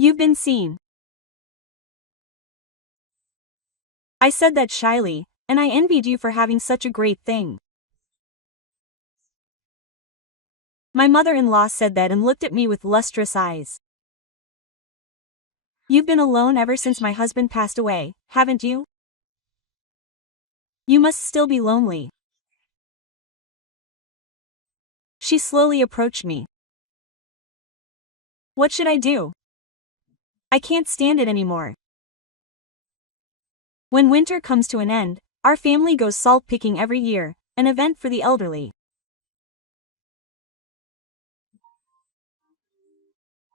You've been seen. I said that shyly, and I envied you for having such a great thing. My mother-in-law said that and looked at me with lustrous eyes. You've been alone ever since my husband passed away, haven't you? You must still be lonely. She slowly approached me. What should I do? I can't stand it anymore. When winter comes to an end, our family goes salt picking every year, an event for the elderly.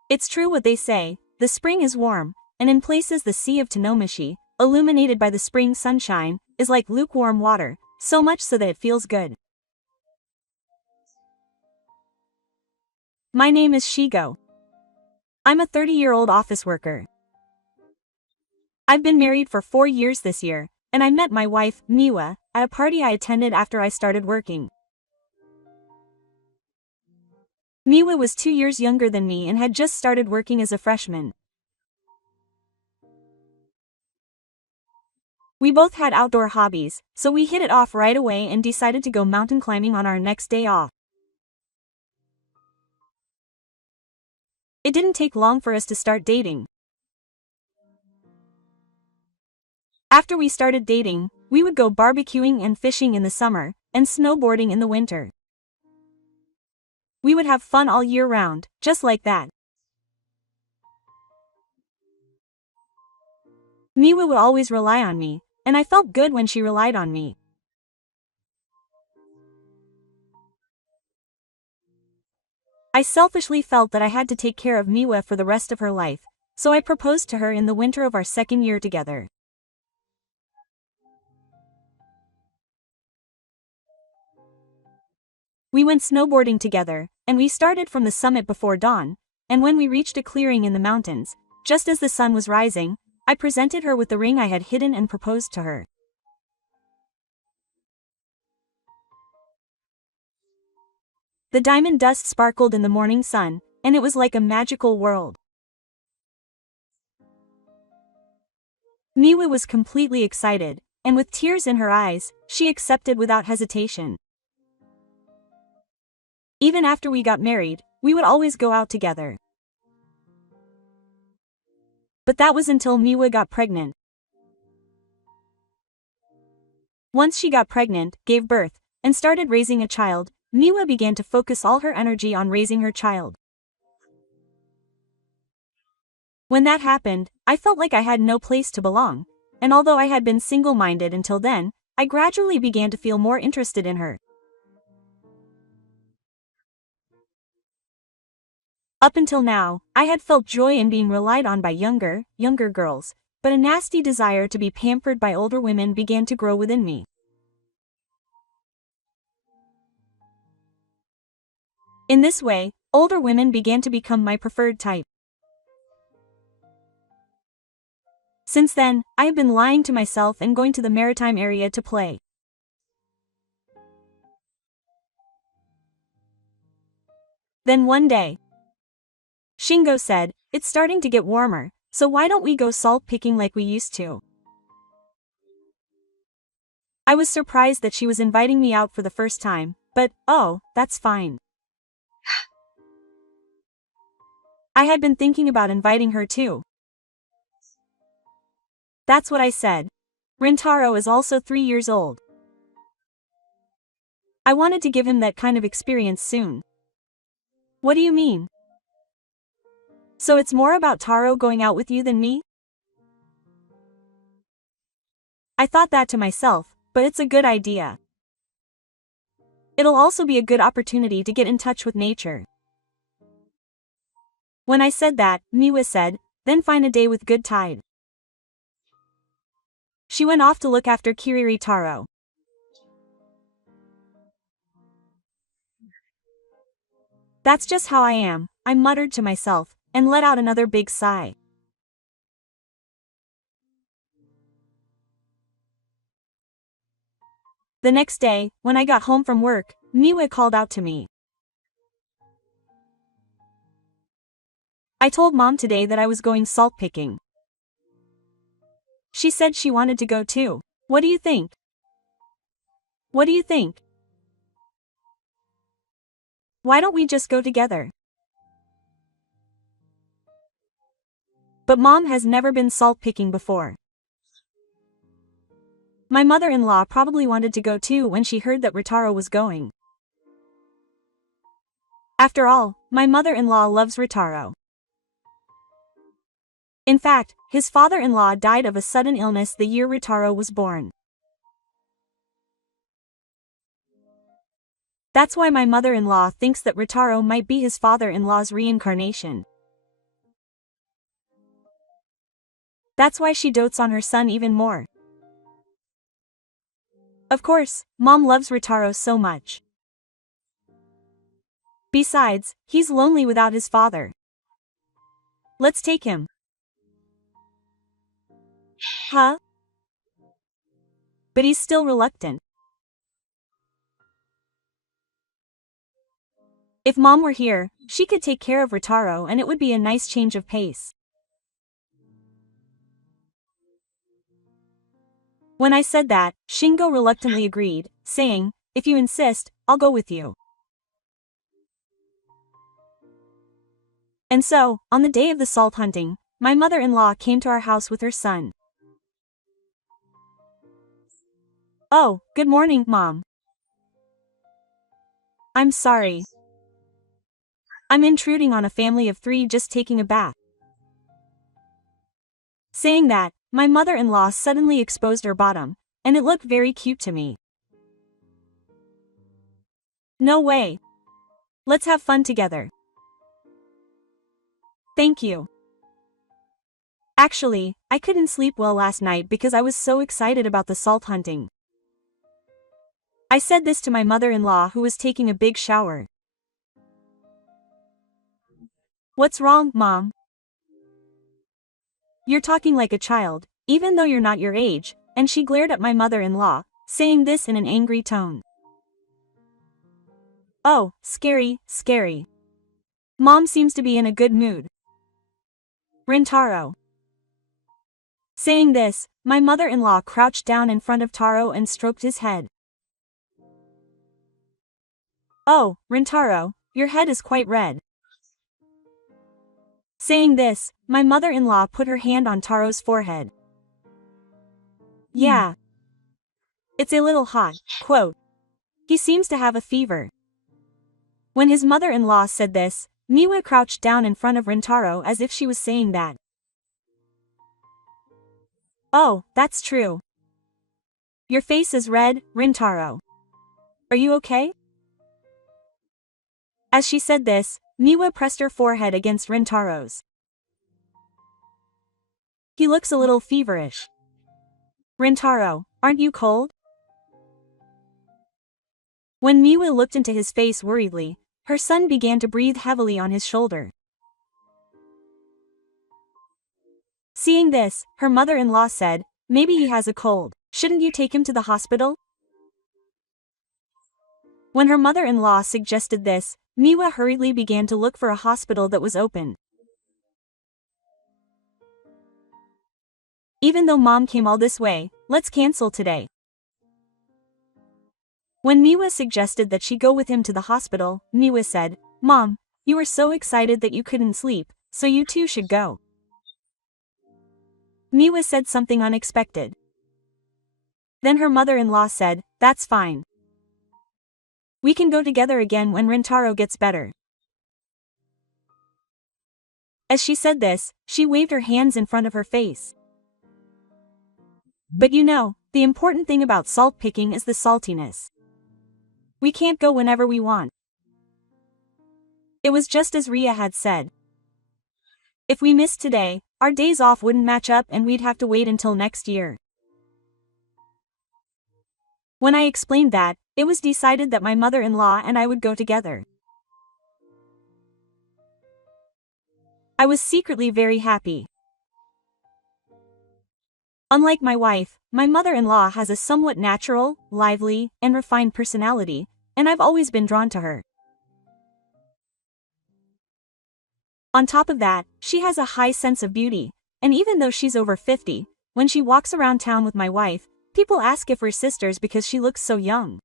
It's true what they say, the spring is warm, and in places the Sea of Tanomishi, illuminated by the spring sunshine, is like lukewarm water, so much so that it feels good. My name is Shigo. I'm a 30-year-old office worker. I've been married for 4 years this year, and I met my wife, Miwa, at a party I attended after I started working. Miwa was 2 years younger than me and had just started working as a freshman. We both had outdoor hobbies, so we hit it off right away and decided to go mountain climbing on our next day off. It didn't take long for us to start dating. After we started dating, we would go barbecuing and fishing in the summer, and snowboarding in the winter. We would have fun all year round, just like that. Miwa would always rely on me, and I felt good when she relied on me. I selfishly felt that I had to take care of Miwa for the rest of her life, so I proposed to her in the winter of our second year together. We went snowboarding together, and we started from the summit before dawn, and when we reached a clearing in the mountains, just as the sun was rising, I presented her with the ring I had hidden and proposed to her. The diamond dust sparkled in the morning sun, and it was like a magical world. Miwa was completely excited, and with tears in her eyes, she accepted without hesitation. Even after we got married, we would always go out together. But that was until Miwa got pregnant. Once she got pregnant, gave birth, and started raising a child, Miwa began to focus all her energy on raising her child. When that happened, I felt like I had no place to belong, and although I had been single-minded until then, I gradually began to feel more interested in her. Up until now, I had felt joy in being relied on by younger girls, but a nasty desire to be pampered by older women began to grow within me. In this way, older women began to become my preferred type. Since then, I have been lying to myself and going to the maritime area to play. Then one day, Shingo said, "It's starting to get warmer, so why don't we go salt picking like we used to?" I was surprised that she was inviting me out for the first time, but, oh, that's fine. I had been thinking about inviting her too. That's what I said. Rintaro is also 3 years old. I wanted to give him that kind of experience soon. What do you mean? So it's more about Taro going out with you than me? I thought that to myself, but it's a good idea. It'll also be a good opportunity to get in touch with nature. When I said that, Miwa said, "Then find a day with good tide." She went off to look after Kiriri Taro. That's just how I am, I muttered to myself, and let out another big sigh. The next day, when I got home from work, Miwa called out to me. I told Mom today that I was going salt picking. She said she wanted to go too. What do you think? What do you think? Why don't we just go together? But Mom has never been salt picking before. My mother-in-law probably wanted to go too when she heard that Ritaro was going. After all, my mother-in-law loves Ritaro. In fact, his father-in-law died of a sudden illness the year Ritaro was born. That's why my mother-in-law thinks that Ritaro might be his father-in-law's reincarnation. That's why she dotes on her son even more. Of course, Mom loves Ritaro so much. Besides, he's lonely without his father. Let's take him. Huh? But he's still reluctant. If Mom were here, she could take care of Ritaro and it would be a nice change of pace. When I said that, Shingo reluctantly agreed, saying, "If you insist, I'll go with you." And so, on the day of the salt hunting, my mother-in-law came to our house with her son. "Oh, good morning, Mom. I'm sorry. I'm intruding on a family of 3 just taking a bath." Saying that, my mother-in-law suddenly exposed her bottom, and it looked very cute to me. "No way. Let's have fun together." "Thank you. Actually, I couldn't sleep well last night because I was so excited about the salt hunting." I said this to my mother-in-law who was taking a big shower. "What's wrong, Mom? You're talking like a child, even though you're not your age," and she glared at my mother-in-law, saying this in an angry tone. "Oh, scary, scary. Mom seems to be in a good mood. Rintaro." Saying this, my mother-in-law crouched down in front of Taro and stroked his head. "Oh, Rintaro, your head is quite red." Saying this, my mother-in-law put her hand on Taro's forehead. "Yeah. It's a little hot, quote. He seems to have a fever." When his mother-in-law said this, Miwa crouched down in front of Rintaro as if she was saying that. "Oh, that's true. Your face is red, Rintaro. Are you okay?" As she said this, Miwa pressed her forehead against Rintaro's. "He looks a little feverish. Rintaro, aren't you cold?" When Miwa looked into his face worriedly, her son began to breathe heavily on his shoulder. Seeing this, her mother-in-law said, "Maybe he has a cold. Shouldn't you take him to the hospital?" When her mother-in-law suggested this, Miwa hurriedly began to look for a hospital that was open. "Even though Mom came all this way, let's cancel today." When Miwa suggested that she go with him to the hospital, Miwa said, "Mom, you were so excited that you couldn't sleep, so you too should go." Miwa said something unexpected. Then her mother-in-law said, "That's fine. We can go together again when Rintaro gets better." As she said this, she waved her hands in front of her face. But you know, the important thing about salt picking is the saltiness. We can't go whenever we want. It was just as Ria had said. If we missed today, our days off wouldn't match up and we'd have to wait until next year. When I explained that, it was decided that my mother-in-law and I would go together. I was secretly very happy. Unlike my wife, my mother-in-law has a somewhat natural, lively, and refined personality, and I've always been drawn to her. On top of that, she has a high sense of beauty, and even though she's over 50, when she walks around town with my wife, people ask if we're sisters because she looks so young.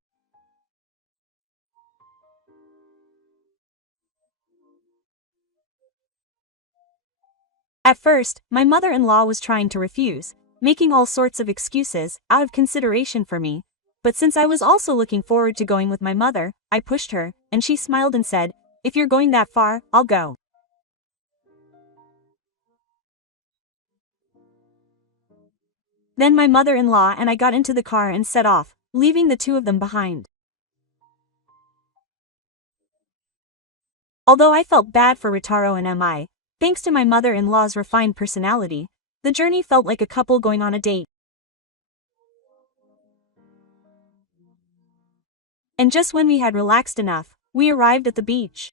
At first, my mother-in-law was trying to refuse, making all sorts of excuses out of consideration for me, but since I was also looking forward to going with my mother, I pushed her, and she smiled and said, "If you're going that far, I'll go." Then my mother-in-law and I got into the car and set off, leaving the two of them behind. Although I felt bad for Ritaro and Mi, thanks to my mother-in-law's refined personality, the journey felt like a couple going on a date. And just when we had relaxed enough, we arrived at the beach.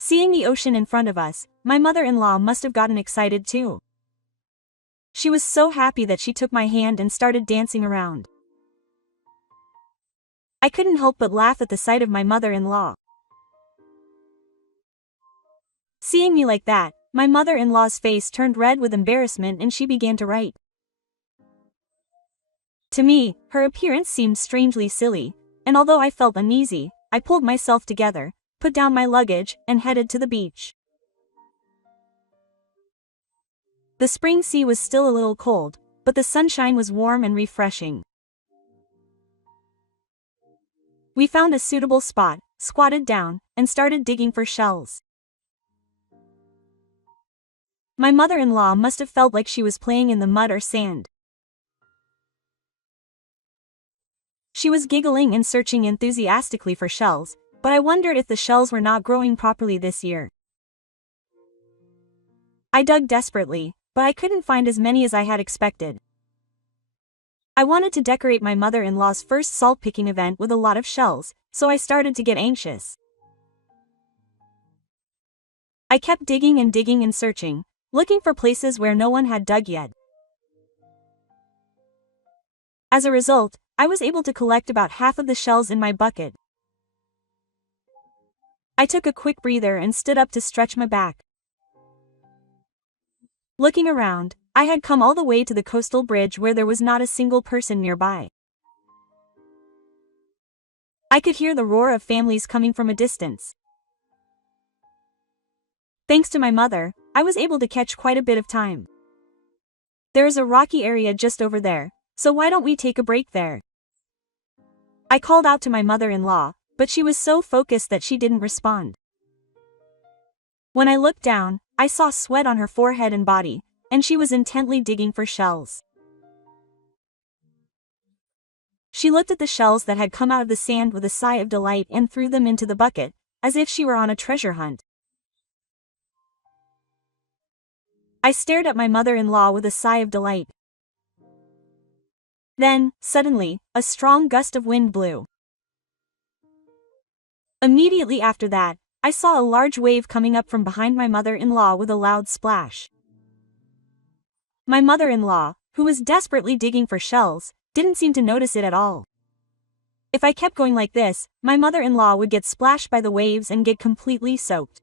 Seeing the ocean in front of us, my mother-in-law must have gotten excited too. She was so happy that she took my hand and started dancing around. I couldn't help but laugh at the sight of my mother-in-law. Seeing me like that, my mother-in-law's face turned red with embarrassment and she began to write. To me, her appearance seemed strangely silly, and although I felt uneasy, I pulled myself together, put down my luggage, and headed to the beach. The spring sea was still a little cold, but the sunshine was warm and refreshing. We found a suitable spot, squatted down, and started digging for shells. My mother-in-law must have felt like she was playing in the mud or sand. She was giggling and searching enthusiastically for shells, but I wondered if the shells were not growing properly this year. I dug desperately, but I couldn't find as many as I had expected. I wanted to decorate my mother-in-law's first salt-picking event with a lot of shells, so I started to get anxious. I kept digging and searching, looking for places where no one had dug yet. As a result, I was able to collect about half of the shells in my bucket. I took a quick breather and stood up to stretch my back. Looking around, I had come all the way to the coastal bridge where there was not a single person nearby. I could hear the roar of families coming from a distance. Thanks to my mother, I was able to catch quite a bit of time. There is a rocky area just over there, so why don't we take a break there? I called out to my mother-in-law, but she was so focused that she didn't respond. When I looked down, I saw sweat on her forehead and body, and she was intently digging for shells. She looked at the shells that had come out of the sand with a sigh of delight and threw them into the bucket, as if she were on a treasure hunt. I stared at my mother-in-law with a sigh of delight. Then, suddenly, a strong gust of wind blew. Immediately after that, I saw a large wave coming up from behind my mother-in-law with a loud splash. My mother-in-law, who was desperately digging for shells, didn't seem to notice it at all. If I kept going like this, my mother-in-law would get splashed by the waves and get completely soaked.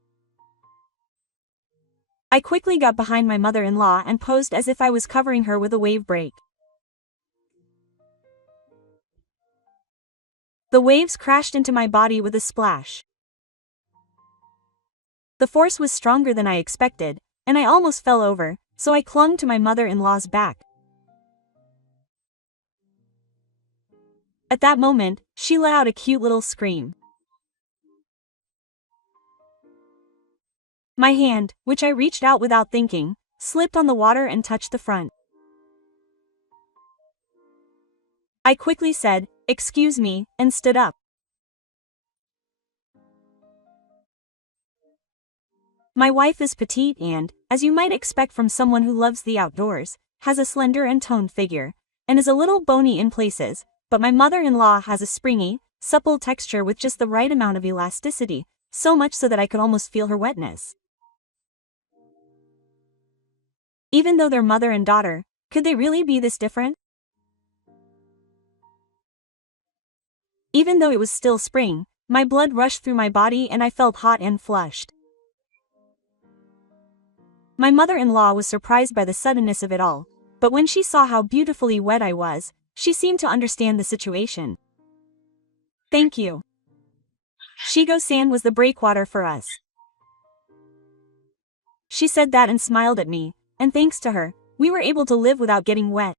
I quickly got behind my mother-in-law and posed as if I was covering her with a wave break. The waves crashed into my body with a splash. The force was stronger than I expected, and I almost fell over, so I clung to my mother-in-law's back. At that moment, she let out a cute little scream. My hand, which I reached out without thinking, slipped on the water and touched the front. I quickly said, "Excuse me," and stood up. My wife is petite and, as you might expect from someone who loves the outdoors, has a slender and toned figure, and is a little bony in places, but my mother-in-law has a springy, supple texture with just the right amount of elasticity, so much so that I could almost feel her wetness. Even though they're mother and daughter, could they really be this different? Even though it was still spring, my blood rushed through my body and I felt hot and flushed. My mother-in-law was surprised by the suddenness of it all, but when she saw how beautifully wet I was, she seemed to understand the situation. "Thank you. Shigo-san was the breakwater for us." She said that and smiled at me, and thanks to her, we were able to live without getting wet.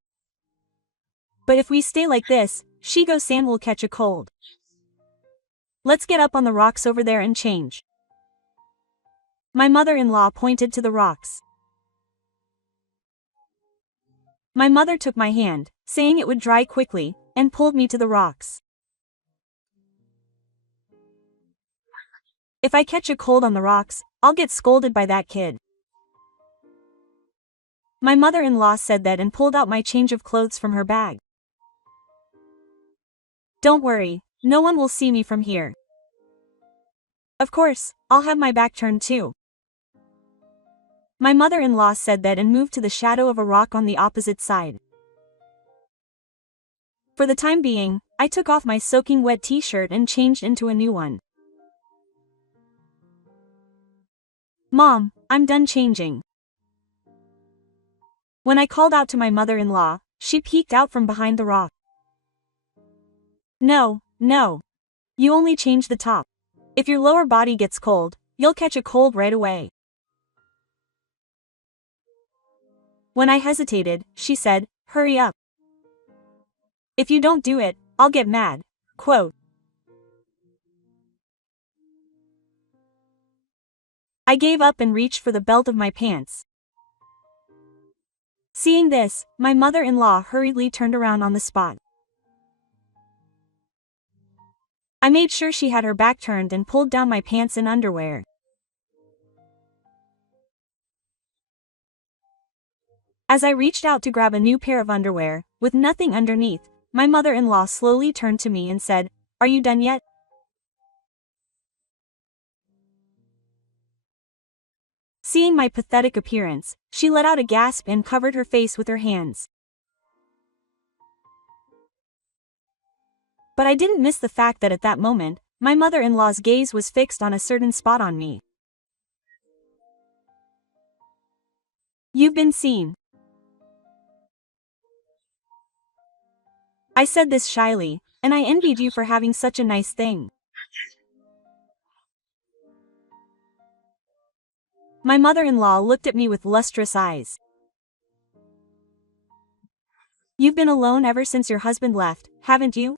But if we stay like this, Shigo-san will catch a cold. Let's get up on the rocks over there and change. My mother-in-law pointed to the rocks. My mother took my hand, saying it would dry quickly, and pulled me to the rocks. If I catch a cold on the rocks, I'll get scolded by that kid. My mother-in-law said that and pulled out my change of clothes from her bag. "Don't worry, no one will see me from here. Of course, I'll have my back turned too." My mother-in-law said that and moved to the shadow of a rock on the opposite side. For the time being, I took off my soaking wet t-shirt and changed into a new one. "Mom, I'm done changing." When I called out to my mother-in-law, she peeked out from behind the rock. No. You only change the top. If your lower body gets cold, you'll catch a cold right away." When I hesitated, she said, "Hurry up. If you don't do it, I'll get mad." Quote. I gave up and reached for the belt of my pants. Seeing this, my mother-in-law hurriedly turned around on the spot. I made sure she had her back turned and pulled down my pants and underwear. As I reached out to grab a new pair of underwear, with nothing underneath, my mother-in-law slowly turned to me and said, "Are you done yet?" Seeing my pathetic appearance, she let out a gasp and covered her face with her hands. But I didn't miss the fact that at that moment, my mother-in-law's gaze was fixed on a certain spot on me. "You've been seen." I said this shyly, and I envied you for having such a nice thing. My mother-in-law looked at me with lustrous eyes. "You've been alone ever since your husband left, haven't you?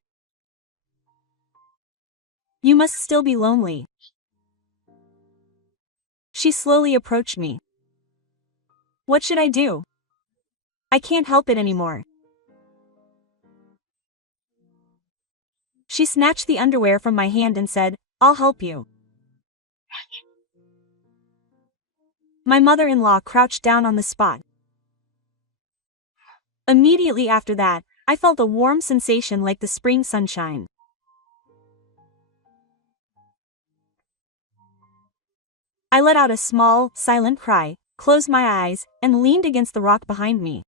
You must still be lonely." She slowly approached me. "What should I do? I can't help it anymore." She snatched the underwear from my hand and said, "I'll help you." My mother-in-law crouched down on the spot. Immediately after that, I felt a warm sensation like the spring sunshine. I let out a small, silent cry, closed my eyes, and leaned against the rock behind me.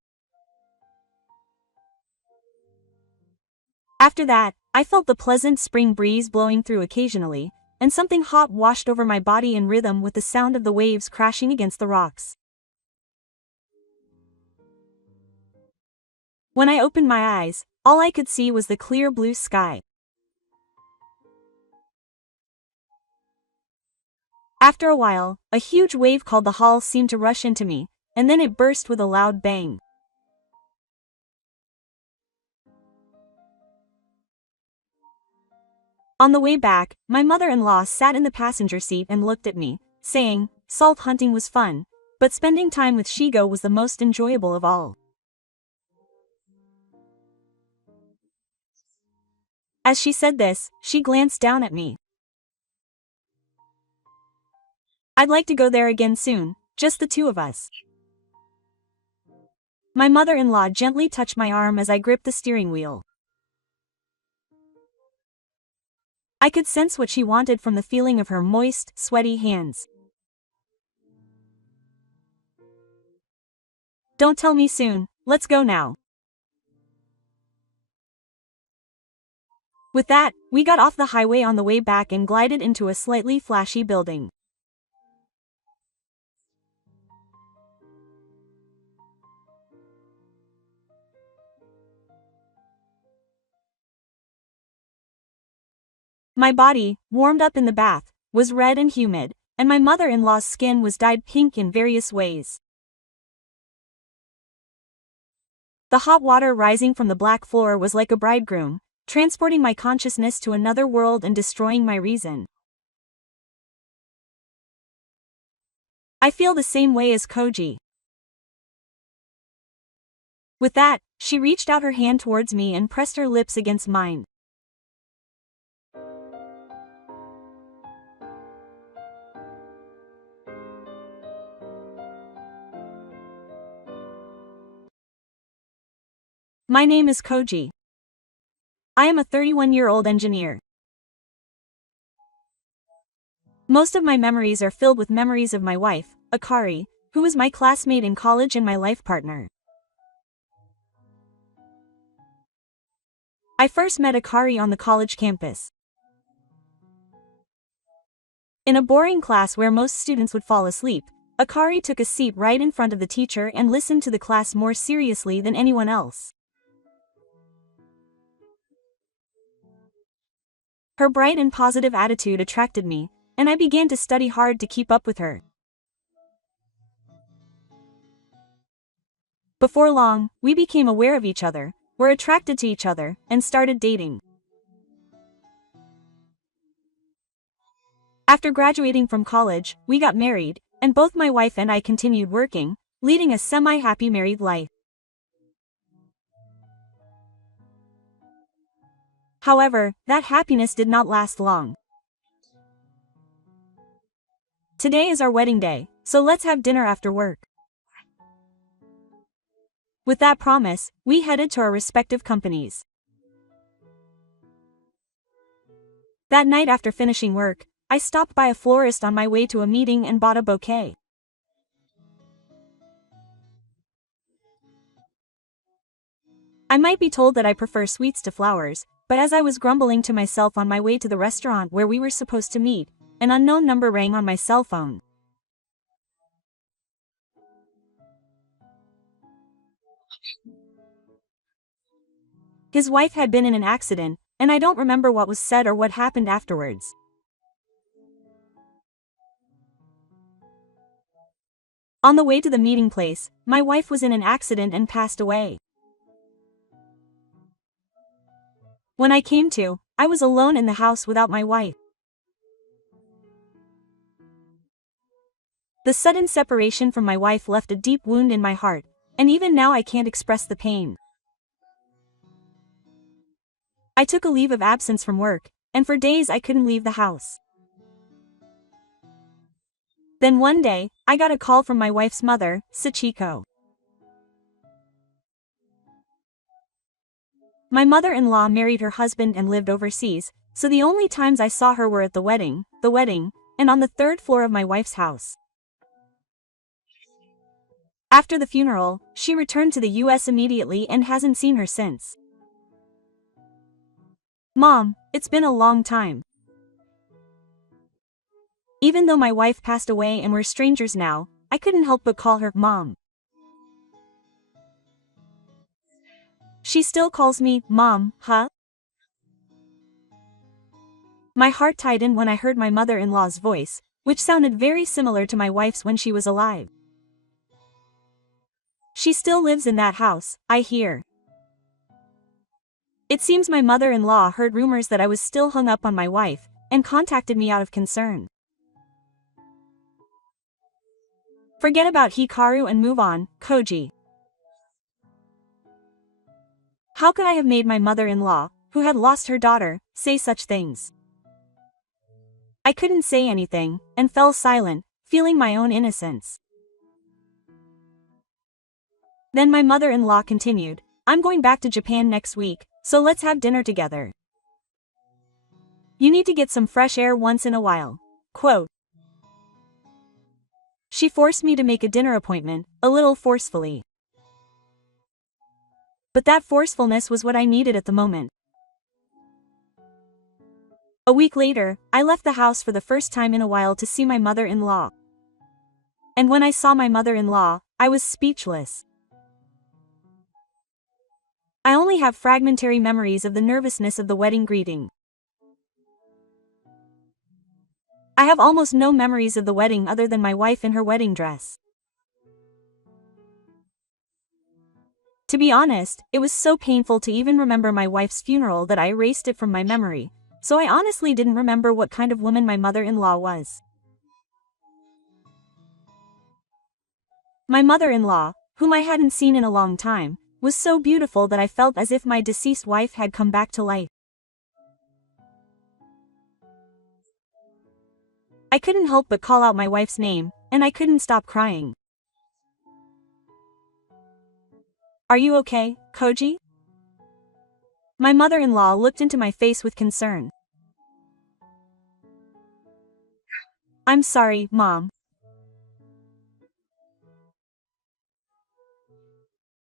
After that, I felt the pleasant spring breeze blowing through occasionally, and something hot washed over my body in rhythm with the sound of the waves crashing against the rocks. When I opened my eyes, all I could see was the clear blue sky. After a while, a huge wave called the Hall seemed to rush into me, and then it burst with a loud bang. On the way back, my mother-in-law sat in the passenger seat and looked at me, saying, "Salt hunting was fun, but spending time with Shigo was the most enjoyable of all." As she said this, she glanced down at me. "I'd like to go there again soon, just the two of us." My mother-in-law gently touched my arm as I gripped the steering wheel. I could sense what she wanted from the feeling of her moist, sweaty hands. "Don't tell me soon, let's go now." With that, we got off the highway on the way back and glided into a slightly flashy building. My body, warmed up in the bath, was red and humid, and my mother-in-law's skin was dyed pink in various ways. The hot water rising from the black floor was like a bridegroom, transporting my consciousness to another world and destroying my reason. I feel the same way as Koji. With that, she reached out her hand towards me and pressed her lips against mine. My name is Koji. I am a 31-year-old engineer. Most of my memories are filled with memories of my wife, Akari, who was my classmate in college and my life partner. I first met Akari on the college campus. In a boring class where most students would fall asleep, Akari took a seat right in front of the teacher and listened to the class more seriously than anyone else. Her bright and positive attitude attracted me, and I began to study hard to keep up with her. Before long, we became aware of each other, were attracted to each other, and started dating. After graduating from college, we got married, and both my wife and I continued working, leading a semi-happy married life. However, that happiness did not last long. Today is our wedding day, so let's have dinner after work. With that promise, we headed to our respective companies. That night after finishing work, I stopped by a florist on my way to a meeting and bought a bouquet. I might be told that I prefer sweets to flowers, but as I was grumbling to myself on my way to the restaurant where we were supposed to meet, an unknown number rang on my cell phone. His wife had been in an accident, and I don't remember what was said or what happened afterwards. On the way to the meeting place, my wife was in an accident and passed away. When I came to, I was alone in the house without my wife. The sudden separation from my wife left a deep wound in my heart, and even now I can't express the pain. I took a leave of absence from work, and for days I couldn't leave the house. Then one day, I got a call from my wife's mother, Sachiko. My mother-in-law married her husband and lived overseas, so the only times I saw her were at the wedding, and on the third floor of my wife's house. After the funeral, she returned to the US immediately and hasn't seen her since. Mom, it's been a long time. Even though my wife passed away and we're strangers now, I couldn't help but call her Mom. She still calls me Mom, huh? My heart tightened when I heard my mother-in-law's voice, which sounded very similar to my wife's when she was alive. She still lives in that house, I hear. It seems my mother-in-law heard rumors that I was still hung up on my wife, and contacted me out of concern. Forget about Hikaru and move on, Koji. How could I have made my mother-in-law, who had lost her daughter, say such things? I couldn't say anything, and fell silent, feeling my own innocence. Then my mother-in-law continued, I'm going back to Japan next week, so let's have dinner together. You need to get some fresh air once in a while. Quote. She forced me to make a dinner appointment, a little forcefully. But that forcefulness was what I needed at the moment. A week later, I left the house for the first time in a while to see my mother-in-law. And when I saw my mother-in-law, I was speechless. I only have fragmentary memories of the nervousness of the wedding greeting. I have almost no memories of the wedding other than my wife in her wedding dress. To be honest, it was so painful to even remember my wife's funeral that I erased it from my memory, so I honestly didn't remember what kind of woman my mother-in-law was. My mother-in-law, whom I hadn't seen in a long time, was so beautiful that I felt as if my deceased wife had come back to life. I couldn't help but call out my wife's name, and I couldn't stop crying. "Are you okay, Koji?" My mother-in-law looked into my face with concern. "I'm sorry, Mom."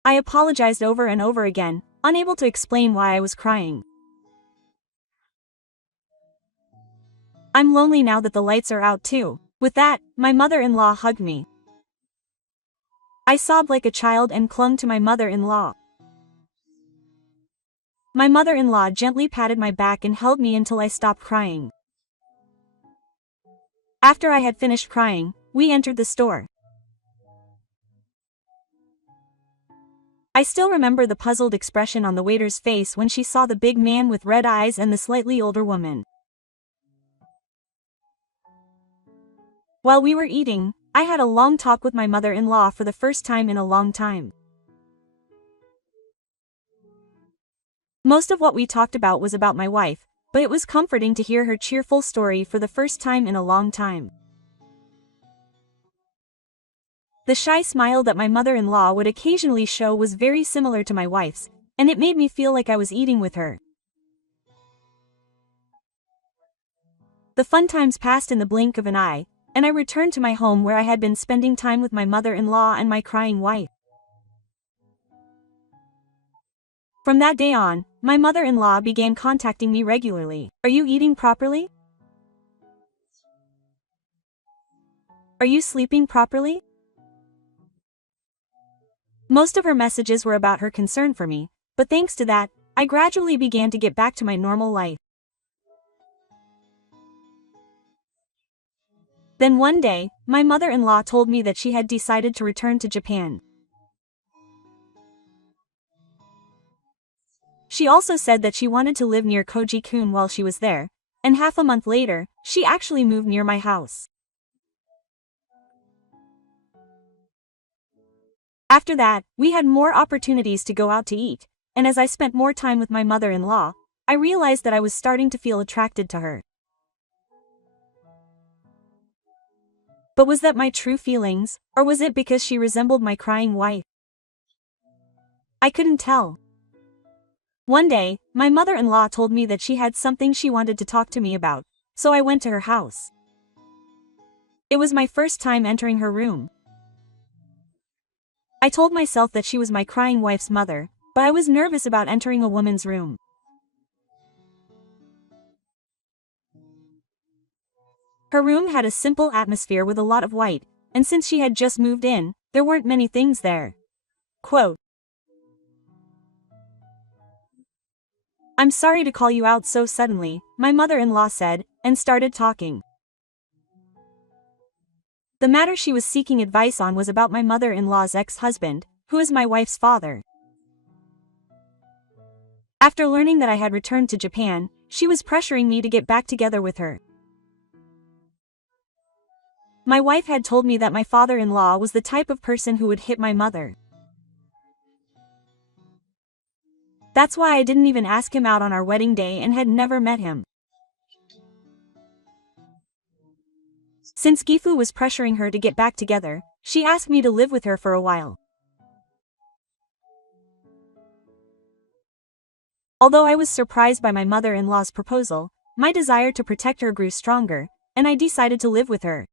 I apologized over and over again, unable to explain why I was crying. "I'm lonely now that the lights are out too." With that, my mother-in-law hugged me. I sobbed like a child and clung to my mother-in-law. My mother-in-law gently patted my back and held me until I stopped crying. After I had finished crying, we entered the store. I still remember the puzzled expression on the waiter's face when she saw the big man with red eyes and the slightly older woman. While we were eating, I had a long talk with my mother-in-law for the first time in a long time. Most of what we talked about was about my wife, but it was comforting to hear her cheerful story for the first time in a long time. The shy smile that my mother-in-law would occasionally show was very similar to my wife's, and it made me feel like I was eating with her. The fun times passed in the blink of an eye, and I returned to my home where I had been spending time with my mother-in-law and my crying wife. From that day on, my mother-in-law began contacting me regularly. "Are you eating properly? Are you sleeping properly?" Most of her messages were about her concern for me, but thanks to that, I gradually began to get back to my normal life. Then one day, my mother-in-law told me that she had decided to return to Japan. She also said that she wanted to live near Koji-kun while she was there, and half a month later, she actually moved near my house. After that, we had more opportunities to go out to eat, and as I spent more time with my mother-in-law, I realized that I was starting to feel attracted to her. But was that my true feelings, or was it because she resembled my crying wife? I couldn't tell. One day, my mother-in-law told me that she had something she wanted to talk to me about, so I went to her house. It was my first time entering her room. I told myself that she was my crying wife's mother, but I was nervous about entering a woman's room. Her room had a simple atmosphere with a lot of white, and since she had just moved in, there weren't many things there. Quote, "I'm sorry to call you out so suddenly," my mother-in-law said, and started talking. The matter she was seeking advice on was about my mother-in-law's ex-husband, who is my wife's father. After learning that I had returned to Japan, she was pressuring me to get back together with her. My wife had told me that my father-in-law was the type of person who would hit my mother. That's why I didn't even ask him out on our wedding day and had never met him. Since Gifu was pressuring her to get back together, she asked me to live with her for a while. Although I was surprised by my mother-in-law's proposal, my desire to protect her grew stronger, and I decided to live with her.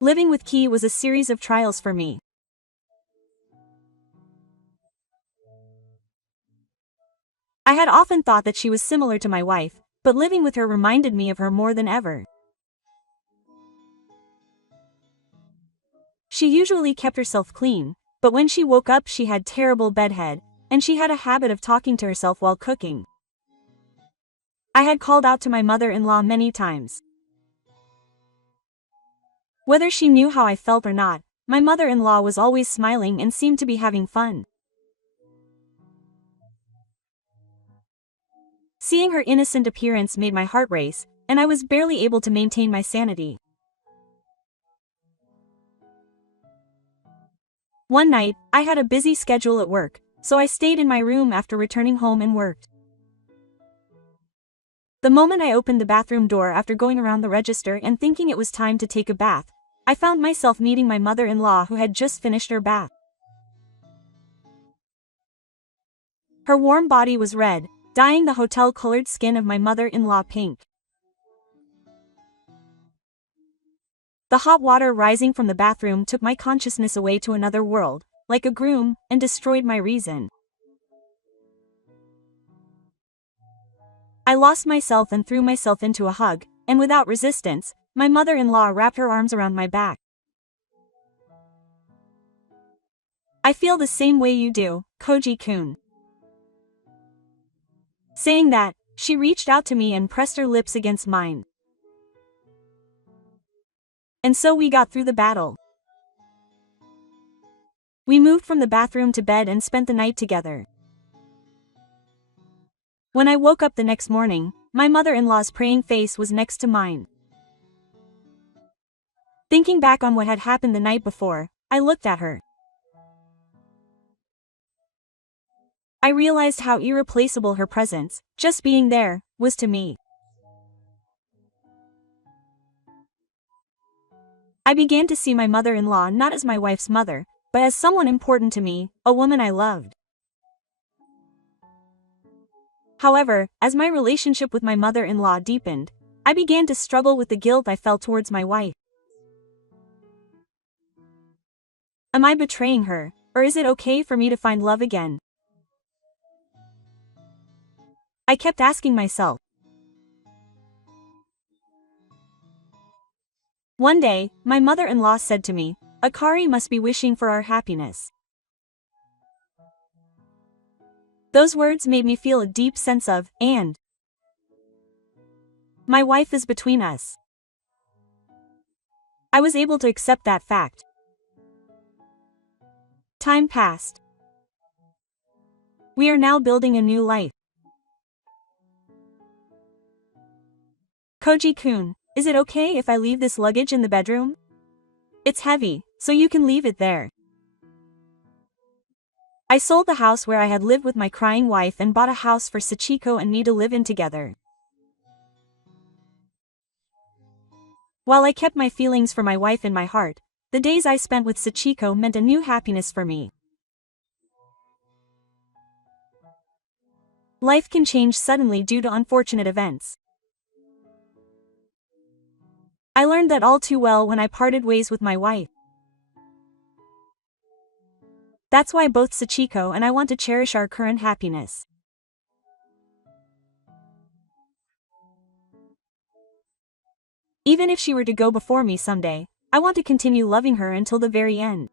Living with Ki was a series of trials for me. I had often thought that she was similar to my wife, but living with her reminded me of her more than ever. She usually kept herself clean, but when she woke up she had terrible bedhead, and she had a habit of talking to herself while cooking. I had called out to my mother-in-law many times. Whether she knew how I felt or not, my mother-in-law was always smiling and seemed to be having fun. Seeing her innocent appearance made my heart race, and I was barely able to maintain my sanity. One night, I had a busy schedule at work, so I stayed in my room after returning home and worked. The moment I opened the bathroom door after going around the register and thinking it was time to take a bath, I found myself meeting my mother-in-law who had just finished her bath. Her warm body was red, dyeing the hotel-colored skin of my mother-in-law pink. The hot water rising from the bathroom took my consciousness away to another world, like a groom, and destroyed my reason. I lost myself and threw myself into a hug, and without resistance, my mother-in-law wrapped her arms around my back. "I feel the same way you do, Koji-kun." Saying that, she reached out to me and pressed her lips against mine. And so we got through the battle. We moved from the bathroom to bed and spent the night together. When I woke up the next morning, my mother-in-law's praying face was next to mine. Thinking back on what had happened the night before, I looked at her. I realized how irreplaceable her presence, just being there, was to me. I began to see my mother-in-law not as my wife's mother, but as someone important to me, a woman I loved. However, as my relationship with my mother-in-law deepened, I began to struggle with the guilt I felt towards my wife. Am I betraying her, or is it okay for me to find love again? I kept asking myself. One day, my mother-in-law said to me, "Akari must be wishing for our happiness." Those words made me feel a deep sense of, and my wife is between us. I was able to accept that fact. Time passed. We are now building a new life. Koji-kun, is it okay if I leave this luggage in the bedroom? It's heavy, so you can leave it there. I sold the house where I had lived with my crying wife and bought a house for Sachiko and me to live in together. While I kept my feelings for my wife in my heart, the days I spent with Sachiko meant a new happiness for me. Life can change suddenly due to unfortunate events. I learned that all too well when I parted ways with my wife. That's why both Sachiko and I want to cherish our current happiness. Even if she were to go before me someday, I want to continue loving her until the very end.